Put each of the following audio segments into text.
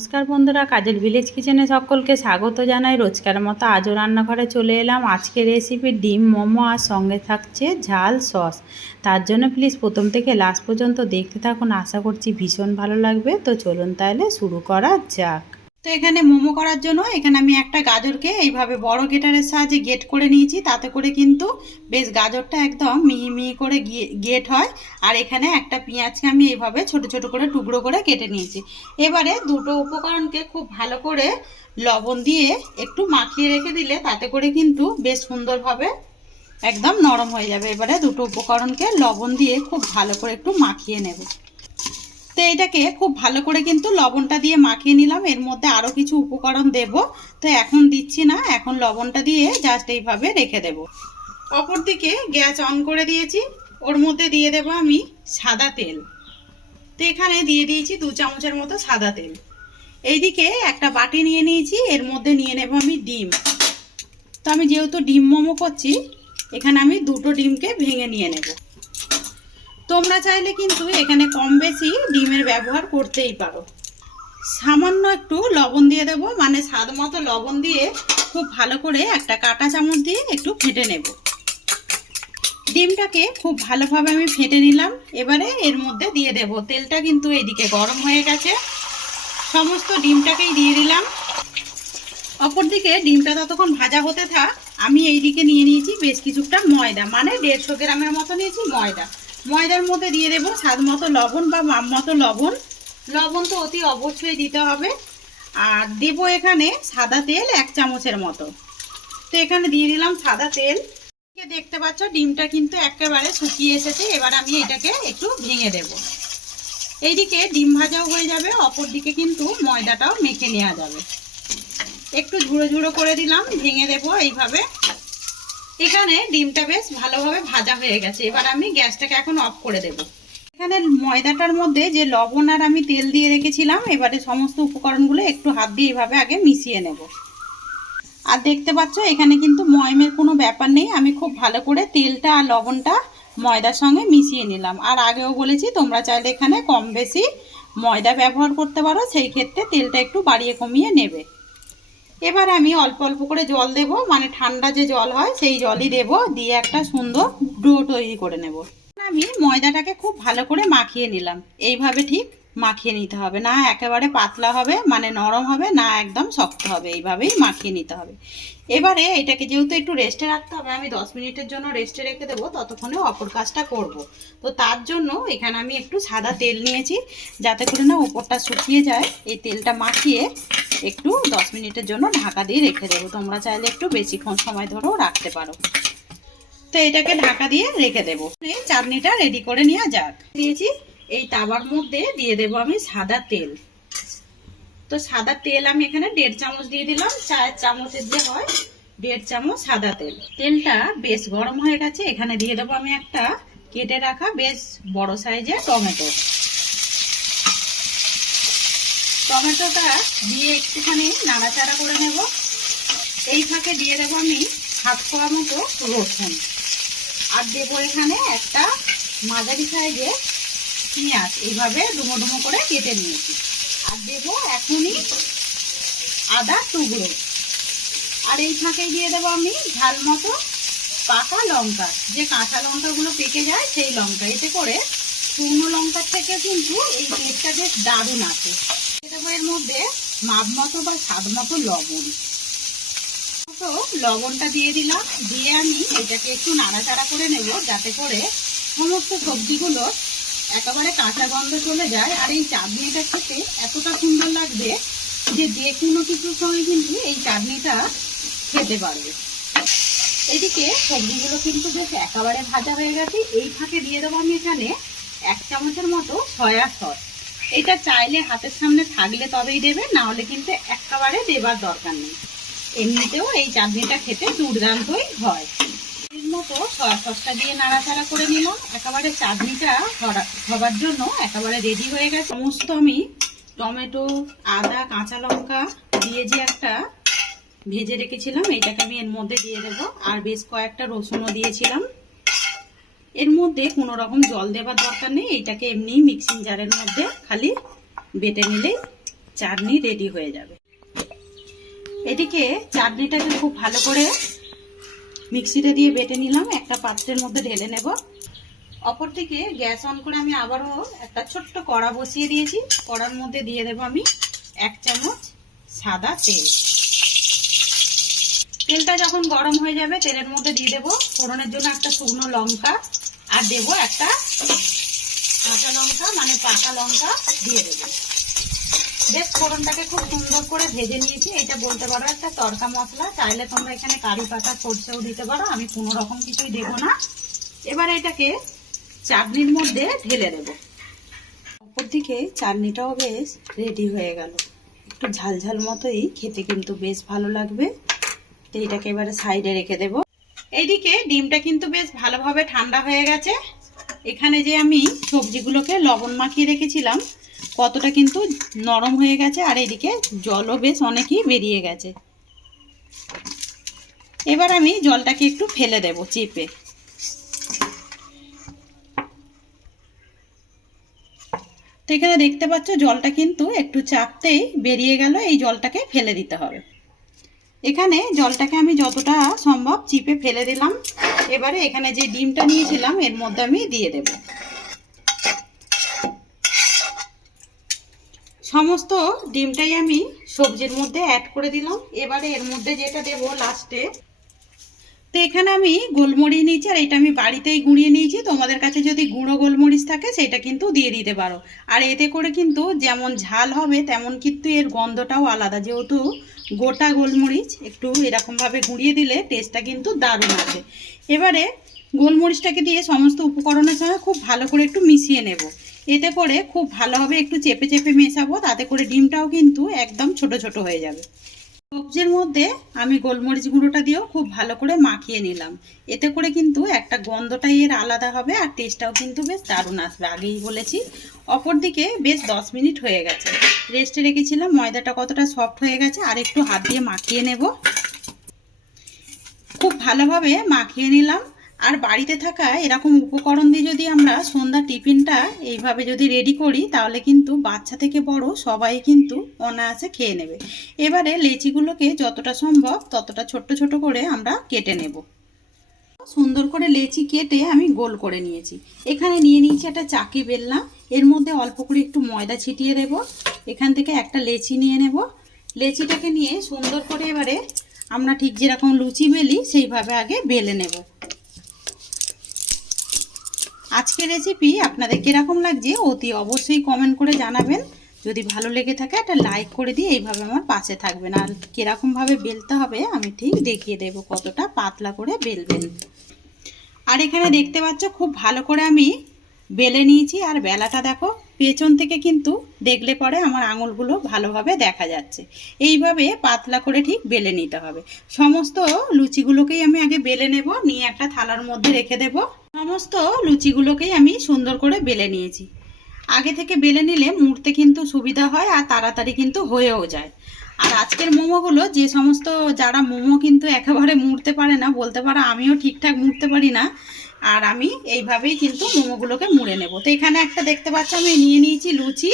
নমস্কার বন্ধুরা, কাজের ভিলেজ কিচেনে সকলকে স্বাগত জানাই। রোজকার মতো আজও রান্নাঘরে চলে এলাম। আজকের রেসিপি ডিম মোমো, আর সঙ্গে থাকছে ঝাল সস। তার জন্য প্লিজ প্রথম থেকে লাস্ট পর্যন্ত দেখতে থাকুন, আশা করছি ভীষণ ভালো লাগবে। তো চলুন তাহলে শুরু করা যাক। তো এখানে মোমো করার জন্য এখানে আমি একটা গাজরকে এইভাবে বড় গেটারের সাহায্যে গেট করে নিয়েছি। তাতে করে কিন্তু বেশ গাজরটা একদম মিহি মিহি করে গেট হয়। আর এখানে একটা পেঁয়াজকে আমি এইভাবে ছোট ছোট করে টুকরো করে কেটে নিয়েছি। এবারে দুটো উপকরণকে খুব ভালো করে লবণ দিয়ে একটু মাখিয়ে রেখে দিলে তাতে করে কিন্তু বেশ সুন্দরভাবে একদম নরম হয়ে যাবে। এবারে দুটো উপকরণকে লবণ দিয়ে খুব ভালো করে একটু মাখিয়ে নেব। তো এটাকে খুব ভালো করে কিন্তু লবণটা দিয়ে মাখিয়ে নিলাম। এর মধ্যে আরও কিছু উপকরণ দেব, তো এখন দিচ্ছি না, এখন লবণটা দিয়ে জাস্ট এইভাবে রেখে দেব। অপরদিকে গ্যাস অন করে দিয়েছি, ওর মধ্যে দিয়ে দেব আমি সাদা তেল। তো এখানে দিয়ে দিয়েছি 2 চামচের মতো সাদা তেল। এইদিকে একটা বাটি নিয়ে নিয়েছি, এর মধ্যে নিয়ে নেব আমি ডিম। তো আমি যেহেতু ডিম মোমো করছি, এখানে আমি দুটো ডিমকে ভেঙে নিয়ে নেব। তোমরা চাইলে কিন্তু এখানে কম বেশি ডিমের ব্যবহার করতেই পারো। সামান্য একটু লবণ দিয়ে দেব, মানে স্বাদ মতো লবণ দিয়ে খুব ভালো করে একটা কাঁটা চামচ দিয়ে একটু ফেটে নেব। ডিমটাকে খুব ভালোভাবে আমি ফেটে নিলাম। এবারে এর মধ্যে দিয়ে দেব, তেলটা কিন্তু এদিকে গরম হয়ে গেছে। সমস্ত ডিমটাকেই দিয়ে দিলাম। অপরদিকে ডিমটা ততক্ষণ ভাজা হতে থাক, আমি এইদিকে নিয়ে নিয়েছি বেশ কিছুটা ময়দা, মানে 150 গ্রামের মতো নিয়েছি ময়দা। ময়দার মধ্যে দিয়ে দেব স্বাদ মতো লবণ বা মাপ মতো লবণ। লবণ তো অতি অবশ্যই দিতে হবে। আর দেব এখানে সাদা তেল 1 চামচের মতো। তো এখানে দিয়ে দিলাম সাদা তেল। দেখতে পাচ্ছ ডিমটা কিন্তু একেবারে শুকিয়ে এসেছে। এবার আমি এটাকে একটু ভেঙে দেব। এইদিকে ডিম ভাজাও হয়ে যাবে, অপর দিকে কিন্তু ময়দাটাও মেখে নেওয়া যাবে। একটু ঝুড়ো ঝুড়ো করে দিলাম, ভেঙে দেব এইভাবে। এখানে ডিমটা বেশ ভালোভাবে ভাজা হয়ে গেছে। এবার আমি গ্যাসটাকে এখন অফ করে দেব। এখানে ময়দাটার মধ্যে যে লবণ আর আমি তেল দিয়ে রেখেছিলাম, এবারে সমস্ত উপকরণগুলো একটু হাত দিয়ে এইভাবে আগে মিশিয়ে নেব। আর দেখতে পাচ্ছ এখানে কিন্তু ময়মের কোনো ব্যাপার নেই। আমি খুব ভালো করে তেলটা আর লবণটা ময়দার সঙ্গে মিশিয়ে নিলাম। আর আগেও বলেছি তোমরা চাইলে এখানে কম বেশি ময়দা ব্যবহার করতে পারো, সেই ক্ষেত্রে তেলটা একটু বাড়িয়ে কমিয়ে নেবে। এবার আমি অল্প অল্প করে জল দেব, মানে ঠান্ডা যে জল হয় সেই জলই দেব, দিয়ে একটা সুন্দর ডো তৈরি করে নেব। আমি ময়দাটাকে খুব ভালো করে মাখিয়ে নিলাম। এইভাবে ঠিক মাখিয়ে নিতে হবে, না একেবারে পাতলা হবে মানে নরম হবে, না একদম শক্ত হবে, এইভাবেই মাখিয়ে নিতে হবে। এবারে এটাকে যেহেতু একটু রেস্টে রাখতে হবে, আমি 10 মিনিটের জন্য রেস্টে রেখে দেবো, ততক্ষণে অপর কাজটা করব। তো তার জন্য এখানে আমি একটু সাদা তেল নিয়েছি, যাতে করে না উপরটা শুকিয়ে যায়। এই তেলটা মাখিয়ে একটু 10 মিনিটের জন্য ঢাকা দিয়ে রেখে দেবো। তোমরা চাইলে একটু বেশিক্ষণ সময় ধরেও রাখতে পারো। তো এটাকে ঢাকা দিয়ে রেখে দেবো। চাটনিটা রেডি করে নেওয়া যাক। দিয়েছি এই তাওয়ার মধ্যে দিয়ে দেবো আমি সাদা তেল। তো সাদা তেল আমি এখানে 1.5 চামচ দিয়ে দিলাম। 4 চামচের যে হয় 1.5 চামচ সাদা তেল। তেলটা বেশ গরম হয়ে গেছে। এখানে দিয়ে দেবো আমি একটা কেটে রাখা বেশ বড় সাইজের টমেটো। টমেটোটা দিয়ে একটুখানি নাড়াচাড়া করে নেব। এই ফাঁকে দিয়ে দেবো আমি হাফ কোয়া মতো রসুন। আর দেবো এখানে একটা মাঝারি সাইজের পেঁয়াজ, এইভাবে ডুমো ডুমো করে কেটে নিয়েছি। আর দেবো এখনই আদা টুকরো। আর এই ফাঁকেই দিয়ে দেবো আমি ঝাল মতো পাকা লঙ্কা, যে কাঁচা লঙ্কাগুলো পেকে যায় সেই লঙ্কা। এতে করে শুকনো লঙ্কার থেকে কিন্তু এই টেস্টটা বেশ দারুণ আসে। দেবো এর মধ্যে মাপ মতো বা স্বাদ মতো লবণ। তো লবণটা দিয়ে দিলাম, দিয়ে আমি এটাকে একটু নাড়াচাড়া করে নেব, যাতে করে সমস্ত সবজিগুলো একেবারে কাঁচা গন্ধ চলে যায়। আর এই চাটনিটা খেতে এতটা সুন্দর লাগবে যে যে কোনো কিছুর সঙ্গে কিন্তু এই চাটনিটা খেতে পারবে। এদিকে সবজিগুলো কিন্তু বেশ একেবারে ভাজা হয়ে গেছে। এই ফাঁকে দিয়ে দেবো আমি এখানে 1 চামচের মতো সয়া সস। এটা চাইলে হাতের সামনে থাকলে তবেই দেবে, না হলে কিন্তু একেবারে দেবার দরকার নেই। এমনিতেও এই চাটনিটা খেতে দুর্দান্তই হয়। এর মতো সয়া সসটা দিয়ে নাড়াচাড়া করে নিলাম। একেবারে চাটনিটা হবার জন্য একেবারে রেডি হয়ে গেছে। সমস্ত আমি টমেটো, আদা, কাঁচা লঙ্কা দিয়ে যে একটা ভেজে রেখেছিলাম, এইটাকে আমি এর মধ্যে দিয়ে দেবো। আর বেশ কয়েকটা রসুনও দিয়েছিলাম। এর মধ্যে কোনো রকম জল দেবার দরকার নেই, এইটাকে এমনি মিক্সিং জারের মধ্যে খালি বেটে নিলেই চাটনি রেডি হয়ে যাবে। এদিকে চাটনিটাকে খুব ভালো করে মিক্সিতে দিয়ে বেটে নিলাম, একটা পাত্রের মধ্যে ঢেলে নেব। অপর থেকে গ্যাস অন করে আমি আবারও একটা ছোট্ট কড়া বসিয়ে দিয়েছি। কড়ার মধ্যে দিয়ে দেব আমি 1 চামচ সাদা তেল। তেলটা যখন গরম হয়ে যাবে তেলের মধ্যে দিয়ে দেব ফোড়নের জন্য একটা শুকনো লঙ্কা, আর দেব একটা কাঁচা লঙ্কা মানে পাকা লঙ্কা দিয়ে দেব। বেশ ফোড়নটাকে খুব সুন্দর করে ভেজে নিয়েছি। এটা বলতে পারো একটা তড়কা মশলা, চাইলে তোমরা এখানে কারি পাতা সরষেও দিতে পারো, আমি কোনো রকম কিছুই দেবো না। এবার এটাকে চাটনির মধ্যে ঢেলে দেব। অপর দিকে চাটনিটাও বেশ রেডি হয়ে গেল, একটু ঝালঝাল মতোই খেতে, কিন্তু বেশ ভালো লাগবে। তো এটাকে এবারে সাইডে রেখে দেব। এইদিকে ডিমটা কিন্তু বেশ ভালোভাবে ঠান্ডা হয়ে গেছে। এখানে যে আমি সবজিগুলোকে লবণ মাখিয়ে রেখেছিলাম কতটা কিন্তু নরম হয়ে গেছে, আর এদিকে জলও বেশ অনেকই বেরিয়ে গেছে। এবার আমি জলটাকে একটু ফেলে দেব চিপে। তো এখানে দেখতে পাচ্ছ জলটা কিন্তু একটু চাপতেই বেরিয়ে গেল, এই জলটাকে ফেলে দিতে হবে। এখানে জলটাকে আমি যতটা সম্ভব চিপে ফেলে দিলাম। এবারে এখানে যে ডিমটা নিয়েছিলাম এর মধ্যে আমি দিয়ে দেব। সমস্ত ডিমটাই আমি সবজির মধ্যে অ্যাড করে দিলাম। এবারে এর মধ্যে যেটা দেব লাস্টে, তো এখানে আমি গোলমরিচ নিয়েছি, আর এটা আমি বাড়িতেই গুঁড়িয়ে নিয়েছি। তোমাদের কাছে যদি গুঁড়ো গোলমরিচ থাকে সেটা কিন্তু দিয়ে দিতে পারো। আর এতে করে কিন্তু যেমন ঝাল হবে তেমন কিন্তু এর গন্ধটাও আলাদা, যেহেতু গোটা গোলমরিচ একটু এরকমভাবে গুঁড়িয়ে দিলে টেস্টটা কিন্তু দারুণ আসে। এবারে গোলমরিচটাকে দিয়ে সমস্ত উপকরণের সঙ্গে খুব ভালো করে একটু মিশিয়ে নেব। এতে করে খুব ভালোভাবে একটু চেপে চেপে মেশাবো, তাতে করে ডিমটাও কিন্তু একদম ছোট ছোট হয়ে যাবে। সবজির মধ্যে আমি গোলমরিচ গুঁড়োটা দিয়েও খুব ভালো করে মাখিয়ে নিলাম। এতে করে কিন্তু একটা গন্ধটাই এর আলাদা হবে, আর টেস্টটাও কিন্তু বেশ দারুণ আসবে, আগেই বলেছি। অপর দিকে বেশ 10 মিনিট হয়ে গেছে, রেস্টে রেখেছিলাম। ময়দাটা কতটা সফট হয়ে গেছে, আর একটু হাত দিয়ে মাখিয়ে নেব। খুব ভালোভাবে মাখিয়ে নিলাম। আর বাড়িতে থাকা এরকম উপকরণ দিয়ে যদি আমরা সন্ধ্যা টিফিনটা এইভাবে যদি রেডি করি, তাহলে কিন্তু বাচ্চা থেকে বড় সবাই কিন্তু অনায়াসে খেয়ে নেবে। এবারে লেচিগুলোকে যতটা সম্ভব ততটা ছোট্ট ছোট করে আমরা কেটে নেব। সুন্দর করে লেচি কেটে আমি গোল করে নিয়েছি। এখানে নিয়ে নিয়েছি একটা চাকি বেলনা, এর মধ্যে অল্প করে একটু ময়দা ছিটিয়ে দেব। এখান থেকে একটা লেচি নিয়ে নেব। লেচিটাকে নিয়ে সুন্দর করে এবারে আমরা ঠিক যেরকম লুচি বেলি সেইভাবে আগে বেলে নেব। আজকের রেসিপি আপনাদের কীরকম লাগছে অতি অবশ্যই কমেন্ট করে জানাবেন। যদি ভালো লেগে থাকে একটা লাইক করে দিয়ে এইভাবে আমার পাশে থাকবেন। আর কীরকমভাবে বেলতে হবে আমি ঠিক দেখিয়ে দেব, কতটা পাতলা করে বেলবেন। আর এখানে দেখতে পাচ্ছ খুব ভালো করে আমি বেলে নিয়েছি। আর বেলাটা দেখো, পেছন থেকে কিন্তু দেখলে পরে আমার আঙুলগুলো ভালোভাবে দেখা যাচ্ছে। এইভাবে পাতলা করে ঠিক বেলে নিতে হবে। সমস্ত লুচিগুলোকেই আমি আগে বেলে নেব, নিয়ে একটা থালার মধ্যে রেখে দেব। সমস্ত লুচিগুলোকেই আমি সুন্দর করে বেলে নিয়েছি। আগে থেকে বেলে নিলে মুড়তে কিন্তু সুবিধা হয়, আর তাড়াতাড়ি কিন্তু হয়েও যায়। আর আজকের মোমোগুলো যে সমস্ত যারা মোমো কিন্তু একেবারে মুড়তে পারে না, বলতে পারো আমিও ঠিকঠাক মুড়তে পারি না, আর আমি এইভাবেই কিন্তু মোমোগুলোকে মুড়ে নেব। তো এখানে একটা দেখতে পাচ্ছ আমি নিয়ে নিয়েছি লুচি।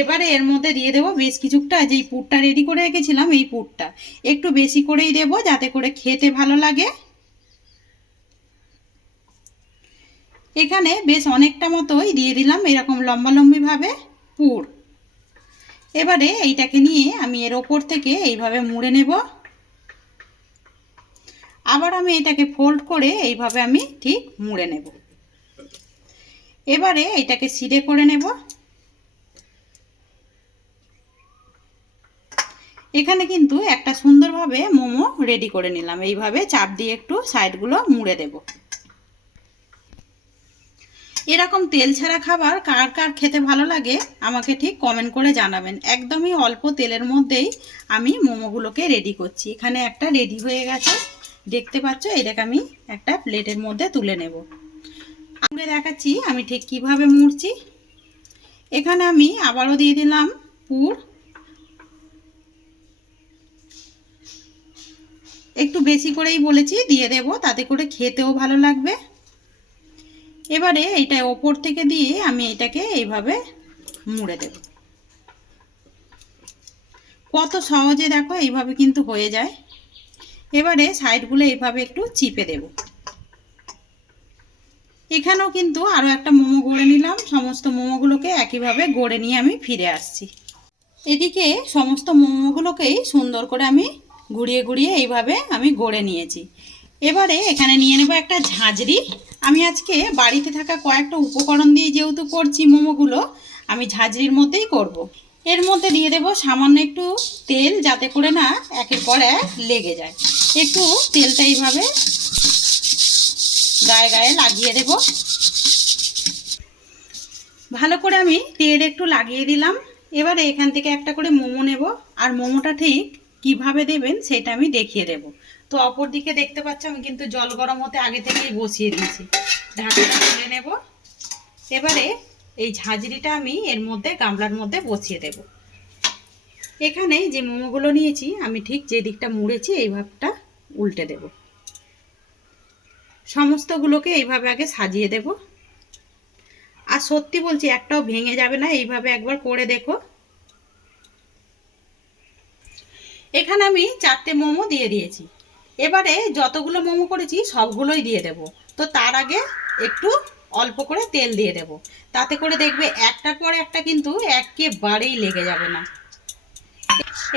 এবারে এর মধ্যে দিয়ে দেবো বেশ কিছুটা, যেই পুরটা রেডি করে রেখেছিলাম এই পুরটা একটু বেশি করেই দেবো, যাতে করে খেতে ভালো লাগে। এখানে বেশ অনেকটা মতোই দিয়ে দিলাম এরকম লম্বালম্বিভাবে পুর। এবারে এইটাকে নিয়ে আমি এর ওপর থেকে এইভাবে মুড়ে নেব। আবার আমি এটাকে ফোল্ড করে এইভাবে আমি ঠিক মুড়ে নেব। এবারে এটাকে সিধে করে নেব। এখানে কিন্তু একটা সুন্দরভাবে মোমো রেডি করে নিলাম। এইভাবে চাপ দিয়ে একটু সাইডগুলো মুড়ে দেব। এরকম তেল ছাড়া খাবার কার কার খেতে ভালো লাগে আমাকে ঠিক কমেন্ট করে জানাবেন। একদমই অল্প তেলের মধ্যেই আমি মোমোগুলোকে রেডি করছি। এখানে একটা রেডি হয়ে গেছে দেখতে পাচ্ছ। এটাকে আমি একটা প্লেটের মধ্যে তুলে নেব। মুড়ে দেখাচ্ছি আমি ঠিক কিভাবে মুড়ছি। এখানে আমি আবারও দিয়ে দিলাম পুর, একটু বেশি করেই বলেছি দিয়ে দেব, তাতে করে খেতেও ভালো লাগবে। এবারে এইটা ওপর থেকে দিয়ে আমি এটাকে এইভাবে মুড়ে দেব। কত সহজে দেখো এইভাবে কিন্তু হয়ে যায়। এবারে সাইডগুলো এইভাবে একটু চিপে দেব। এখানেও কিন্তু আরও একটা মোমো গড়ে নিলাম। সমস্ত মোমোগুলোকে একইভাবে গড়ে নিয়ে আমি ফিরে আসছি। এদিকে সমস্ত মোমোগুলোকেই সুন্দর করে আমি ঘুরিয়ে ঘুরিয়ে এইভাবে আমি গড়ে নিয়েছি। এবারে এখানে নিয়ে নেব একটা ঝাঁঝরি। আমি আজকে বাড়িতে থাকা কয়েকটা উপকরণ দিয়ে যেহেতু করছি মোমোগুলো, আমি ঝাঁঝরির মধ্যেই করব। এর মধ্যে দিয়ে দেব সামান্য একটু তেল, যাতে করে না একের পর এক লেগে যায়। একটু তেলটা এইভাবে গায়ে গায়ে লাগিয়ে দেব। ভালো করে আমি তেল একটু লাগিয়ে দিলাম। এবারে এখান থেকে একটা করে মোমো নেব, আর মোমোটা ঠিক কিভাবে দেবেন সেটা আমি দেখিয়ে দেব। তো অপর দিকে দেখতে পাচ্ছ আমি কিন্তু জল গরম হতে আগে থেকেই বসিয়ে দিয়েছি। ঢাকাটা খুলে নেব। এবারে এই ঝাঁঝরিটা আমি এর মধ্যে গামলার মধ্যে বসিয়ে দেব। এখানে যে মোমোগুলো নিয়েছি আমি ঠিক যে দিকটা মুড়েছি এই ভাবটা উল্টে দেব। সমস্তগুলোকে এইভাবে আগে সাজিয়ে দেব। আর সত্যি বলছি একটাও ভেঙে যাবে না, এইভাবে একবার করে দেখো। এখানে আমি 4টে মোমো দিয়ে দিয়েছি। এবারে যতগুলো মোমো করেছি সবগুলোই দিয়ে দেব। তো তার আগে একটু অল্প করে তেল দিয়ে দেব, তাতে করে দেখবে একটার পর একটা কিন্তু একেবারেই লেগে যাবে না।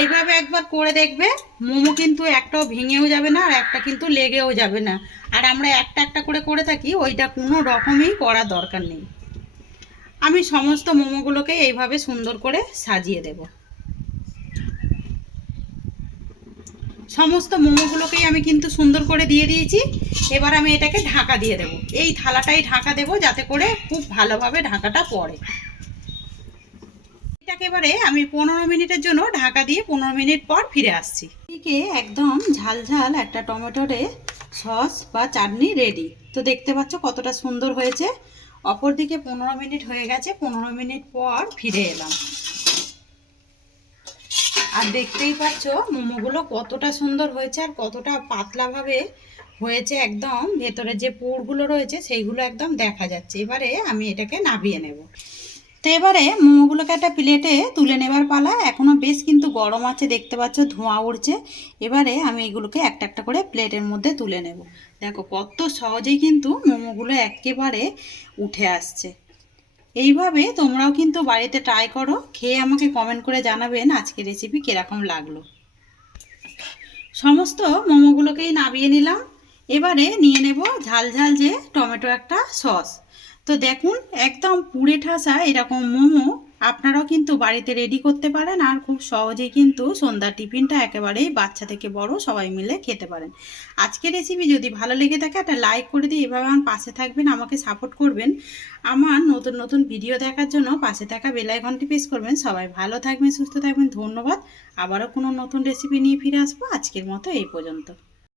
এইভাবে একবার করে দেখবে, মোমো কিন্তু একটাও ভেঙেও যাবে না, আর একটা কিন্তু লেগেও যাবে না। আর আমরা একটা একটা করে করে থাকি, ওইটা কোনো রকমই করার দরকার নেই। আমি সমস্ত মোমোগুলোকে এইভাবে সুন্দর করে সাজিয়ে দেব। সমস্ত মোমোগুলোকেই আমি কিন্তু সুন্দর করে দিয়ে দিয়েছি। এবার আমি এটাকে ঢাকা দিয়ে দেব। এই থালাটাই ঢাকা দেব, যাতে করে খুব ভালোভাবে ঢাকাটা পড়ে। এটাকে এবারে আমি 15 মিনিটের জন্য ঢাকা দিয়ে 15 মিনিট পর ফিরে আসছি। এদিকে একদম ঝাল ঝাল একটা টমেটোরে সস বা চাটনি রেডি। তো দেখতে পাচ্ছ কতটা সুন্দর হয়েছে। অপরদিকে 15 মিনিট হয়ে গেছে। 15 মিনিট পর ফিরে এলাম। আর দেখতেই পাচ্ছ মোমোগুলো কতটা সুন্দর হয়েছে আর কতটা পাতলাভাবে হয়েছে। একদম ভেতরে যে পুরগুলো রয়েছে সেইগুলো একদম দেখা যাচ্ছে। এবারে আমি এটাকে নামিয়ে নেব। তো এবারে মোমোগুলোকে একটা প্লেটে তুলে নেবার পালা। এখনও বেশ কিন্তু গরম আছে, দেখতে পাচ্ছ ধোঁয়া উঠছে। এবারে আমি এগুলোকে একটা একটা করে প্লেটের মধ্যে তুলে নেব। দেখো কত সহজেই কিন্তু মোমোগুলো একেবারে উঠে আসছে। এইভাবে তোমরাও কিন্তু বাড়িতে ট্রাই করো, খেয়ে আমাকে কমেন্ট করে জানাবেন আজকের রেসিপি কীরকম লাগলো। সমস্ত মোমোগুলোকেই নামিয়ে নিলাম। এবারে নিয়ে নেব ঝাল ঝাল যে টমেটো একটা সস। তো দেখুন একদম পুড়ে ঠাসা এরকম মোমো আপনারাও কিন্তু বাড়িতে রেডি করতে পারেন, আর খুব সহজেই কিন্তু সন্ধ্যার টিফিনটা একেবারেই বাচ্চা থেকে বড় সবাই মিলে খেতে পারেন। আজকের রেসিপি যদি ভালো লেগে থাকে একটা লাইক করে দিয়ে এভাবে আমার পাশে থাকবেন, আমাকে সাপোর্ট করবেন। আমার নতুন নতুন ভিডিও দেখার জন্য পাশে থাকা বেল আইকনটি প্রেস করবেন। সবাই ভালো থাকবেন, সুস্থ থাকবেন। ধন্যবাদ। আবারও কোনো নতুন রেসিপি নিয়ে ফিরে আসবো। আজকের মতো এই পর্যন্ত।